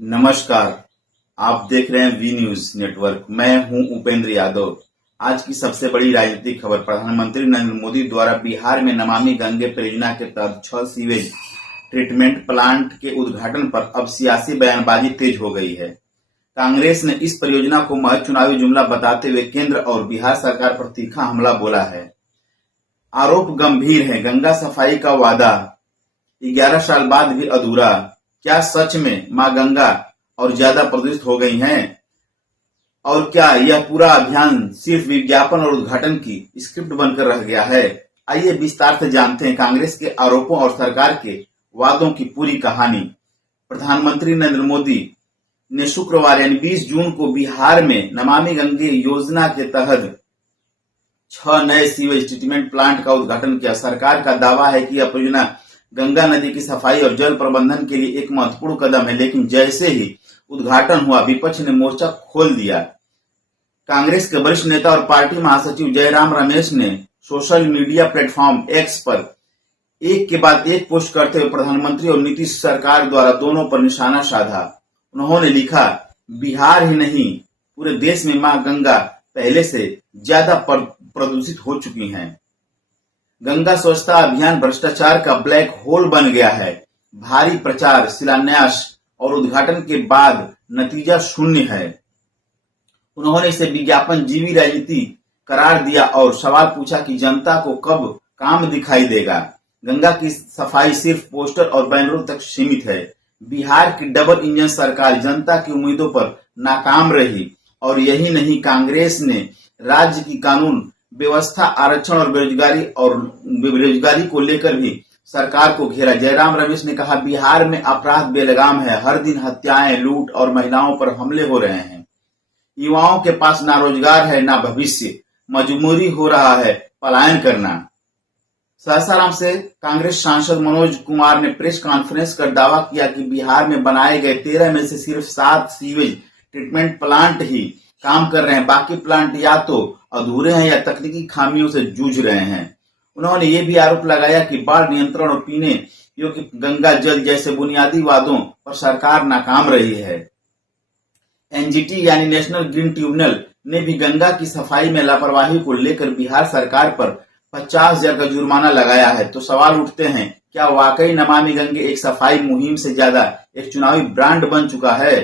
नमस्कार। आप देख रहे हैं वी न्यूज नेटवर्क। मैं हूं उपेंद्र यादव। आज की सबसे बड़ी राजनीतिक खबर, प्रधानमंत्री नरेंद्र मोदी द्वारा बिहार में नमामि गंगे परियोजना के तहत 6 सीवेज ट्रीटमेंट प्लांट के उद्घाटन पर अब सियासी बयानबाजी तेज हो गई है। कांग्रेस ने इस परियोजना को महज चुनावी जुमला बताते हुए केंद्र और बिहार सरकार पर तीखा हमला बोला है। आरोप गंभीर है। गंगा सफाई का वादा 11 साल बाद भी अधूरा। क्या सच में मां गंगा और ज्यादा प्रदूषित हो गई हैं? और क्या यह पूरा अभियान सिर्फ विज्ञापन और उद्घाटन की स्क्रिप्ट बनकर रह गया है? आइए विस्तार से जानते हैं कांग्रेस के आरोपों और सरकार के वादों की पूरी कहानी। प्रधानमंत्री नरेंद्र मोदी ने शुक्रवार यानी 20 जून को बिहार में नमामि गंगे योजना के तहत 6 नए सीवेज ट्रीटमेंट प्लांट का उद्घाटन किया। सरकार का दावा है कि यह परियोजना गंगा नदी की सफाई और जल प्रबंधन के लिए एक महत्वपूर्ण कदम है, लेकिन जैसे ही उद्घाटन हुआ विपक्ष ने मोर्चा खोल दिया। कांग्रेस के वरिष्ठ नेता और पार्टी महासचिव जयराम रमेश ने सोशल मीडिया प्लेटफॉर्म एक्स पर एक के बाद एक पोस्ट करते हुए प्रधानमंत्री और नीतीश सरकार द्वारा दोनों पर निशाना साधा। उन्होंने लिखा, बिहार ही नहीं पूरे देश में मां गंगा पहले से ज्यादा प्रदूषित हो चुकी हैं। गंगा स्वच्छता अभियान भ्रष्टाचार का ब्लैक होल बन गया है। भारी प्रचार, शिलान्यास और उद्घाटन के बाद नतीजा शून्य है। उन्होंने इसे विज्ञापन जीवी राजनीति करार दिया और सवाल पूछा कि जनता को कब काम दिखाई देगा। गंगा की सफाई सिर्फ पोस्टर और बैनरों तक सीमित है। बिहार की डबल इंजन सरकार जनता की उम्मीदों पर नाकाम रही। और यही नहीं, कांग्रेस ने राज्य की कानून व्यवस्था, आरक्षण और बेरोजगारी को लेकर भी सरकार को घेरा। जयराम रमेश ने कहा, बिहार में अपराध बेलगाम है। हर दिन हत्याएं, लूट और महिलाओं पर हमले हो रहे हैं। युवाओं के पास ना रोजगार है ना भविष्य। मजबूरी हो रहा है पलायन करना। सासाराम से कांग्रेस सांसद मनोज कुमार ने प्रेस कॉन्फ्रेंस कर दावा किया कि बिहार में बनाए गए 13 में से सिर्फ 7 सीवेज ट्रीटमेंट प्लांट ही काम कर रहे हैं। बाकी प्लांट या तो अधूरे हैं या तकनीकी खामियों से जूझ रहे हैं। उन्होंने ये भी आरोप लगाया कि बाढ़ नियंत्रण और पीने योग्य गंगा जल जैसे बुनियादी वादों पर सरकार नाकाम रही है। एनजीटी यानी नेशनल ग्रीन ट्रिब्यूनल ने भी गंगा की सफाई में लापरवाही को लेकर बिहार सरकार पर 50,000 का जुर्माना लगाया है। तो सवाल उठते हैं, क्या वाकई नमामि गंगे एक सफाई मुहिम से ज्यादा एक चुनावी ब्रांड बन चुका है?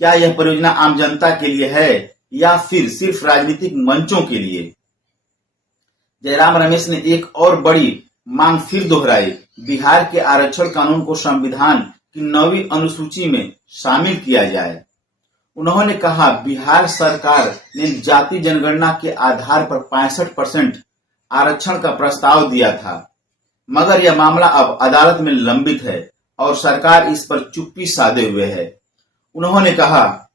क्या यह परियोजना आम जनता के लिए है या फिर सिर्फ राजनीतिक मंचों के लिए? जयराम रमेश ने एक और बड़ी मांग फिर दोहराई। बिहार के आरक्षण कानून को संविधान की 9वीं अनुसूची में शामिल किया जाए। उन्होंने कहा, बिहार सरकार ने जाति जनगणना के आधार पर 65% आरक्षण का प्रस्ताव दिया था, मगर यह मामला अब अदालत में लंबित है और सरकार इस पर चुप्पी साधे हुए है। उन्होंने कहा,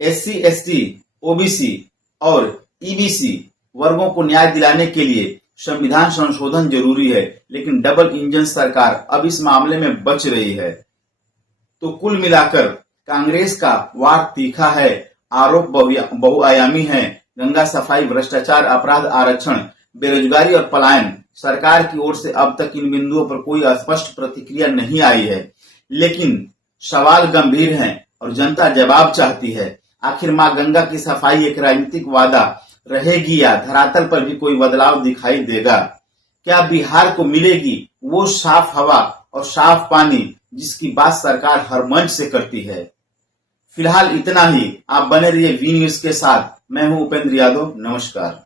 एससी, एसटी, ओबीसी और ईबीसी वर्गों को न्याय दिलाने के लिए संविधान संशोधन जरूरी है, लेकिन डबल इंजन सरकार अब इस मामले में बच रही है। तो कुल मिलाकर कांग्रेस का वार तीखा है, आरोप बहुआयामी है। गंगा सफाई, भ्रष्टाचार, अपराध, आरक्षण, बेरोजगारी और पलायन। सरकार की ओर से अब तक इन बिंदुओं पर कोई स्पष्ट प्रतिक्रिया नहीं आई है, लेकिन सवाल गंभीर हैं और जनता जवाब चाहती है। आखिर मां गंगा की सफाई एक राजनीतिक वादा रहेगी या धरातल पर भी कोई बदलाव दिखाई देगा? क्या बिहार को मिलेगी वो साफ हवा और साफ पानी जिसकी बात सरकार हर मंच से करती है? फिलहाल इतना ही। आप बने रहिए वी न्यूज के साथ। मैं हूं उपेंद्र यादव। नमस्कार।